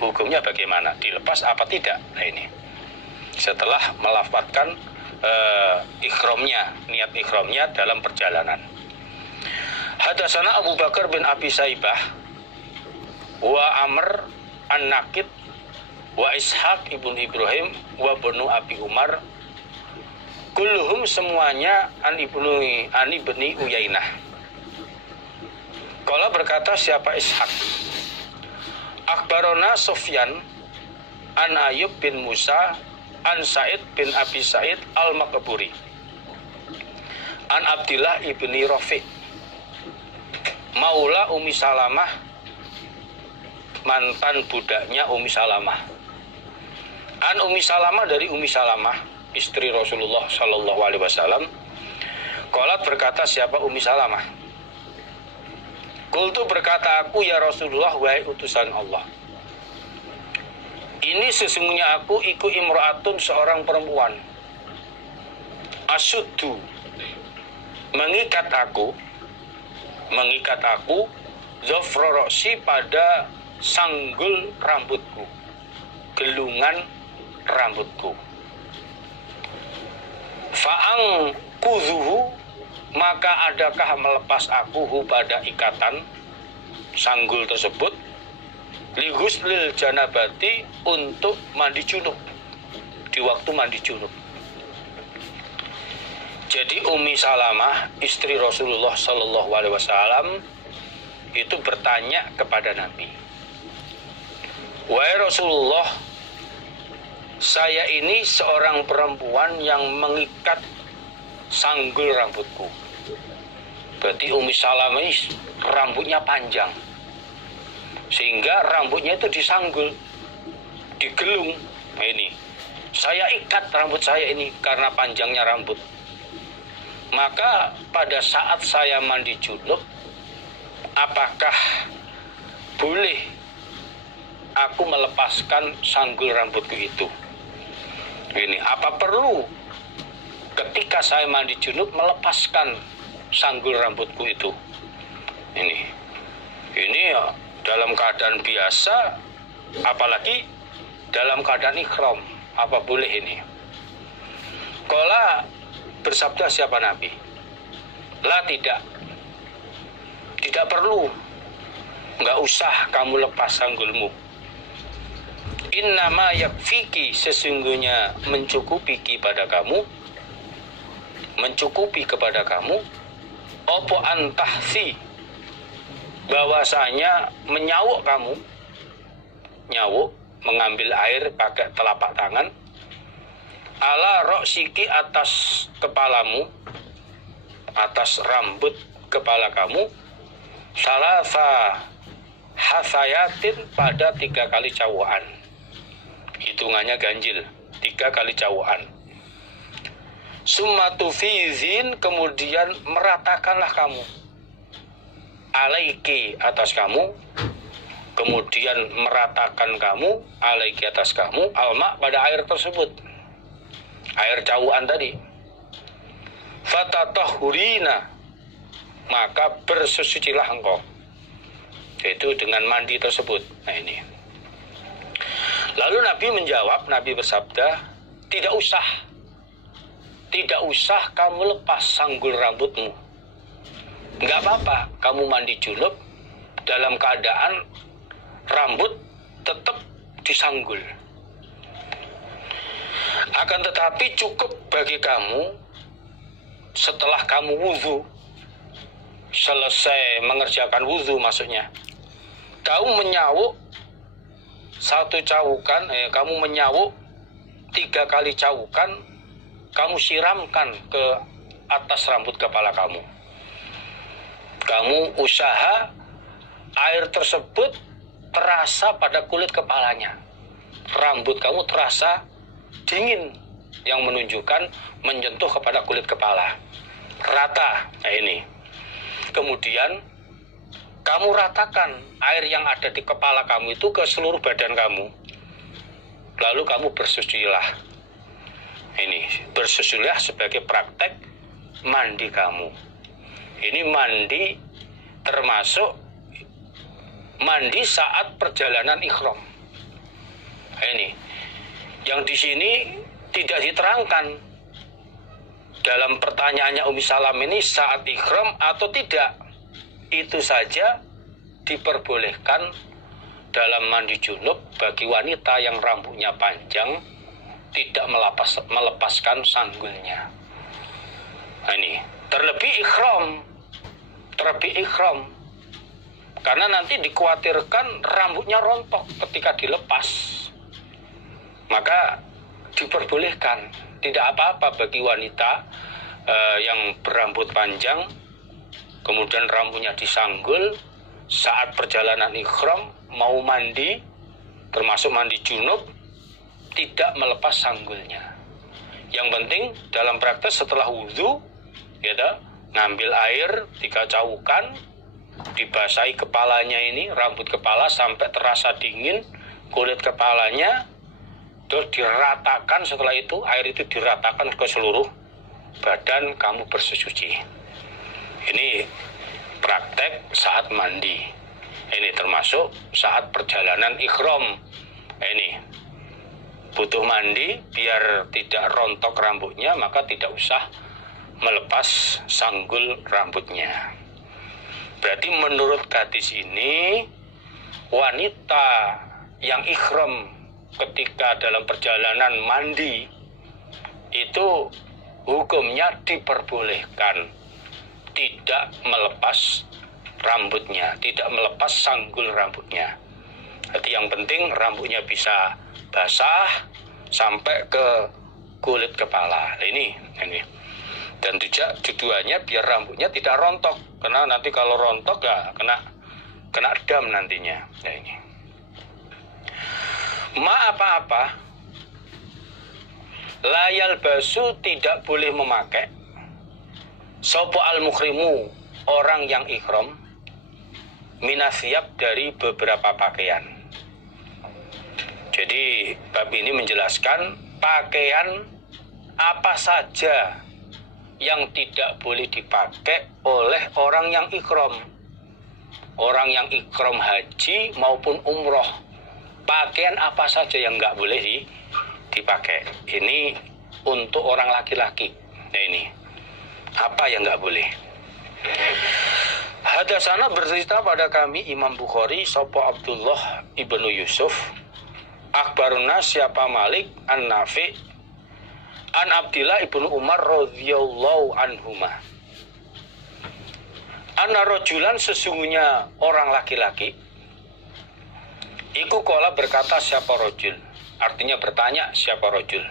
hukumnya bagaimana? Dilepas apa tidak? Nah ini. Setelah melafadzkan ikhramnya, niat ikhramnya dalam perjalanan. Hadatsana Abu Bakar bin Abi Saibah wa Amr an-Naqid wa Ishaq ibn Ibrahim wa Banu Abi Umar kulluhum semuanya an ibni Uyainah. Qala berkata siapa Ishaq? Akhbarona Sufyan an Ayyub bin Musa an Sa'id bin Abi Sa'id al-Maqburi an Abdillah ibni Rafi' maula Ummi Salamah, mantan budaknya Ummi Salamah. An Ummi Salamah, dari Ummi Salamah, istri Rasulullah Shallallahu Alaihi Wasallam. Qalat berkata siapa Ummi Salamah? Qultu berkata aku ya Rasulullah, wahai utusan Allah. Ini sesungguhnya aku iku imra'atun, seorang perempuan. Asuddu, mengikat aku zofro roksi, pada sanggul rambutku, gelungan rambutku. Fa'ang kuzuhu, maka adakah melepas aku pada ikatan sanggul tersebut, liguslil janabati, untuk mandi junub, di waktu mandi junub. Jadi Ummi Salamah, istri Rasulullah Sallallahu Alaihi Wasallam, itu bertanya kepada Nabi, wahai Rasulullah, saya ini seorang perempuan yang mengikat sanggul rambutku. Berarti Ummi Salamah ini rambutnya panjang, sehingga rambutnya itu disanggul, digelung. Nah ini, saya ikat rambut saya ini karena panjangnya rambut. Maka pada saat saya mandi junub, apakah boleh aku melepaskan sanggul rambutku itu? Ini, apa perlu ketika saya mandi junub melepaskan sanggul rambutku itu? Ini ya, dalam keadaan biasa, apalagi dalam keadaan ikhram, apa boleh ini? Qala, bersabda siapa Nabi? La, tidak perlu, nggak usah kamu lepas sanggulmu. Innama yakfiki, sesungguhnya mencukupi kepada kamu, opo antahsi, bahwasanya menyawuk kamu, nyawuk, mengambil air pakai telapak tangan, ala roksiki, atas kepalamu, atas rambut kepala kamu, salasa hasayatin, pada 3 kali cawuan. Hitungannya ganjil, 3 kali cawuan. Summa tufizin, kemudian meratakanlah kamu, alaiki, atas kamu, kemudian meratakan kamu, alaiki, atas kamu, alma, pada air tersebut, air cawuan tadi. Fatatahurina, maka bersucilah engkau, yaitu dengan mandi tersebut. Nah ini. Lalu Nabi menjawab, Nabi bersabda, tidak usah kamu lepas sanggul rambutmu. Enggak apa-apa kamu mandi junub dalam keadaan rambut tetap disanggul. Akan tetapi cukup bagi kamu setelah kamu wudhu, selesai mengerjakan wudhu, maksudnya kamu menyawuk satu cawukan, kamu menyawuk 3 kali cawukan, kamu siramkan ke atas rambut kepala kamu. Kamu usaha air tersebut terasa pada kulit kepalanya, rambut kamu terasa dingin, yang menunjukkan menyentuh kepada kulit kepala, rata. Nah ini, kemudian kamu ratakan air yang ada di kepala kamu itu ke seluruh badan kamu, lalu kamu bersucilah. Ini bersucilah sebagai praktek mandi kamu. Ini mandi termasuk mandi saat perjalanan ikhram. Ini yang di sini tidak diterangkan dalam pertanyaannya Ummi Salam ini saat ihram atau tidak. Itu saja diperbolehkan dalam mandi junub bagi wanita yang rambutnya panjang tidak melepaskan sanggulnya. Nah, ini terlebih ihram karena nanti dikhawatirkan rambutnya rontok ketika dilepas. Maka diperbolehkan, tidak apa-apa bagi wanita yang berambut panjang kemudian rambutnya disanggul saat perjalanan ihram mau mandi, termasuk mandi junub, tidak melepas sanggulnya. Yang penting dalam praktek setelah wudhu, ya, ngambil air 3 cawukan, dibasahi kepalanya ini, rambut kepala sampai terasa dingin, kulit kepalanya, terus diratakan. Setelah itu air itu diratakan ke seluruh badan kamu bersuci. Ini praktek saat mandi. Ini termasuk saat perjalanan ihram. Ini butuh mandi biar tidak rontok rambutnya, maka tidak usah melepas sanggul rambutnya. Berarti menurut hadis ini wanita yang ihram ketika dalam perjalanan mandi itu hukumnya diperbolehkan tidak melepas rambutnya, tidak melepas sanggul rambutnya. Jadi yang penting rambutnya bisa basah sampai ke kulit kepala. Ini. Dan tujuannya biar rambutnya tidak rontok, karena nanti kalau rontok ya kena dam nantinya. Ya, ini. Apa-apa layal basu tidak boleh memakai sopo al-muhrimu orang yang ihram minasyab dari beberapa pakaian. Jadi bab ini menjelaskan pakaian apa saja yang tidak boleh dipakai oleh orang yang ihram. Orang yang ihram haji maupun umroh, pakaian apa saja yang nggak boleh dipakai. Ini untuk orang laki-laki. Nah, ini apa yang nggak boleh. Hadasana bercerita pada kami Imam Bukhari sopo Abdullah ibnu Yusuf, akhbaruna siapa Malik an Nafi an Abdillah ibnu Umar radhiyallahu anhuma. Anna rojulan sesungguhnya orang laki-laki. Iku kola berkata siapa rojul, artinya bertanya siapa rojul.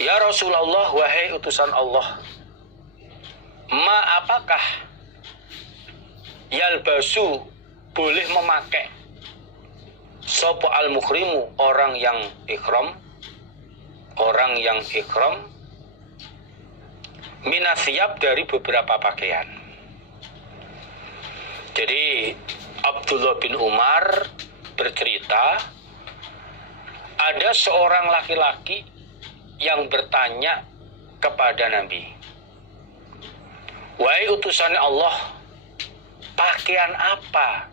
Ya Rasulullah, wahai utusan Allah, apakah yalbasu boleh memakai sopo al-muhrimu orang yang ihram minasyab dari beberapa pakaian. Jadi Abdullah bin Umar bercerita ada seorang laki-laki yang bertanya kepada Nabi, wahai utusan Allah, pakaian apa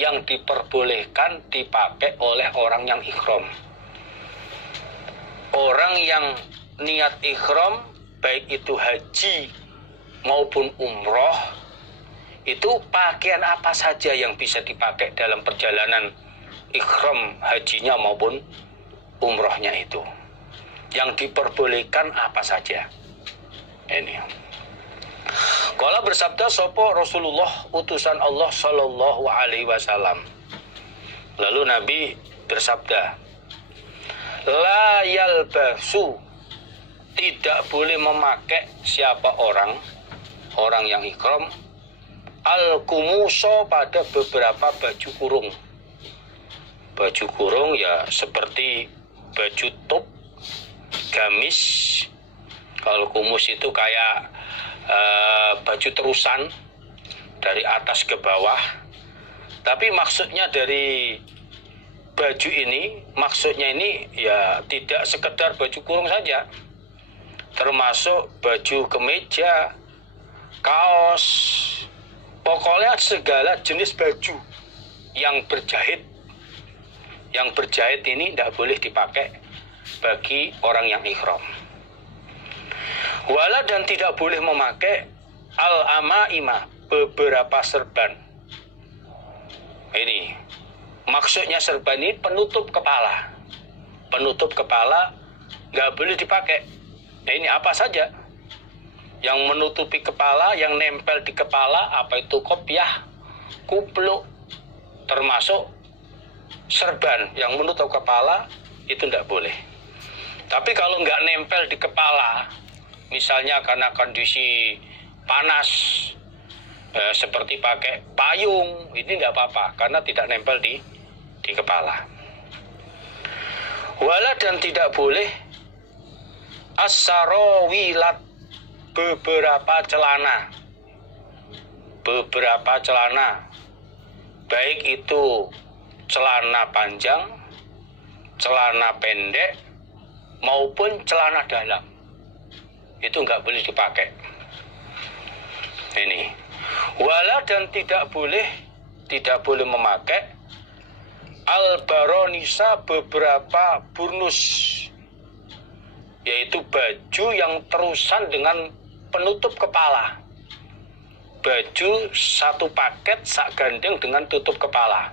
yang diperbolehkan dipakai oleh orang yang ihram? Orang yang niat ihram, baik itu haji maupun umroh, itu pakaian apa saja yang bisa dipakai dalam perjalanan ihram hajinya maupun umrohnya itu? Yang diperbolehkan apa saja? Ini. Kala bersabda sopo Rasulullah utusan Allah Shallallahu Alaihi Wasallam. Lalu Nabi bersabda, la yalbasu, tidak boleh memakai siapa orang yang ihram al-kumuso pada beberapa baju kurung. Baju kurung ya seperti baju top, gamis. Kalau kumus itu kayak baju terusan dari atas ke bawah. Tapi maksudnya dari baju ini, maksudnya ini ya tidak sekedar baju kurung saja, termasuk baju kemeja, kaos, pokoknya segala jenis baju yang berjahit yang berjahit ini tidak boleh dipakai bagi orang yang ihram. Wala dan tidak boleh memakai al-amaima, beberapa serban. Ini maksudnya serban ini penutup kepala. Penutup kepala nggak boleh dipakai. Nah, ini apa saja yang menutupi kepala, yang nempel di kepala, apa itu kopiah, kupluk, termasuk serban yang menutup kepala, itu tidak boleh. Tapi kalau nggak nempel di kepala, misalnya karena kondisi panas, seperti pakai payung, ini tidak apa-apa, karena tidak nempel di kepala. Wala dan tidak boleh as-sarawilat, beberapa celana. Beberapa celana, baik itu celana panjang, celana pendek, maupun celana dalam, itu nggak boleh dipakai. Ini wala dan tidak boleh memakai al-baronisa, beberapa burnus, yaitu baju yang terusan dengan penutup kepala. Baju satu paket sak gandeng dengan tutup kepala.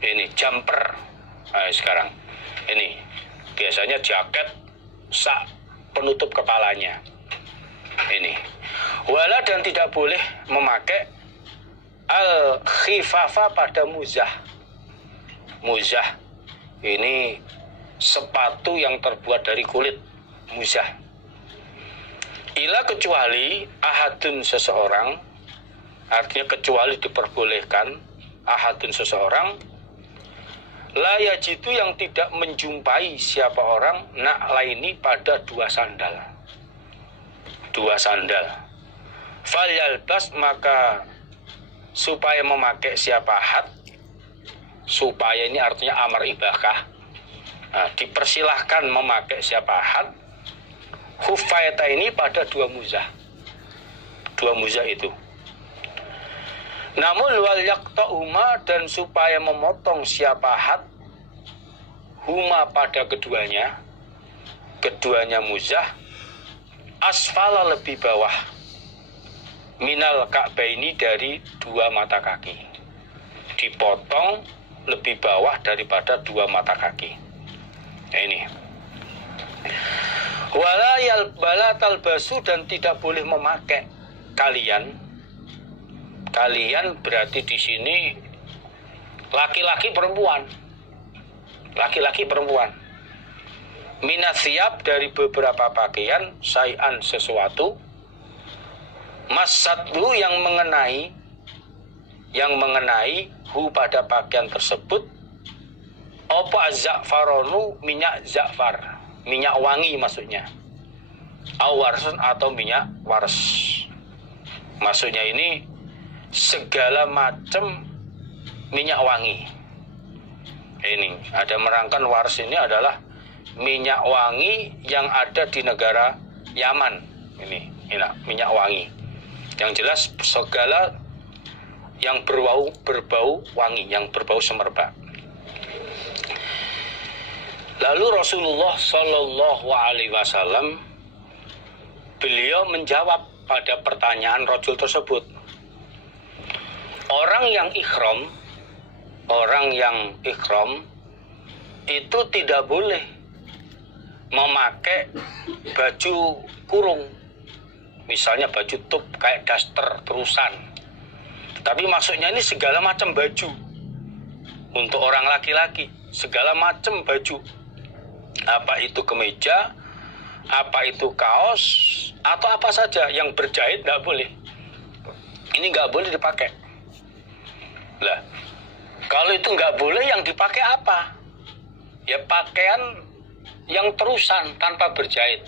Ini jumper. Nah, sekarang ini biasanya jaket sak penutup kepalanya. Ini wala dan tidak boleh memakai al-khifafa pada muzah. Muzah ini sepatu yang terbuat dari kulit, muzah. Ila kecuali ahadun seseorang, artinya kecuali diperbolehkan ahadun seseorang, la yajidu yang tidak menjumpai siapa orang nak laini pada dua sandal. Dua sandal. Fal yalbas, maka supaya memakai siapa ahad, supaya ini artinya amar ibahah. Nah, dipersilahkan memakai siapa ahad khufayata ini pada dua muzah. Dua muzah itu. Namun wal yaqta'uma, dan supaya memotong siapa ahad huma pada keduanya muzah, asfala lebih bawah, minal ka'baini dari dua mata kaki. Dipotong lebih bawah daripada dua mata kaki. Nah, ini. Wala talbasu, dan tidak boleh memakai kalian berarti di sini laki-laki perempuan. Minasyab, dari beberapa pakaian, sayan sesuatu, masathu yang mengenai hu pada pakaian tersebut, apa za'faronu, minyak za'far, minyak wangi maksudnya, awarsun atau minyak wars. Maksudnya ini segala macam minyak wangi. Ini ada merangkan wars, ini adalah minyak wangi yang ada di negara Yaman. Ini minyak wangi. Yang jelas segala yang berbau wangi, yang berbau semerbak. Lalu Rasulullah Shallallahu Alaihi Wasallam beliau menjawab pada pertanyaan rajul tersebut. Orang yang ikhram itu tidak boleh memakai baju kurung, misalnya baju tup kayak daster terusan. Tapi maksudnya ini segala macam baju untuk orang laki-laki, segala macam baju, apa itu kemeja, apa itu kaos, atau apa saja yang berjahit nggak boleh. Ini nggak boleh dipakai. Lah, kalau itu nggak boleh, yang dipakai apa? Ya pakaian yang terusan tanpa berjahit.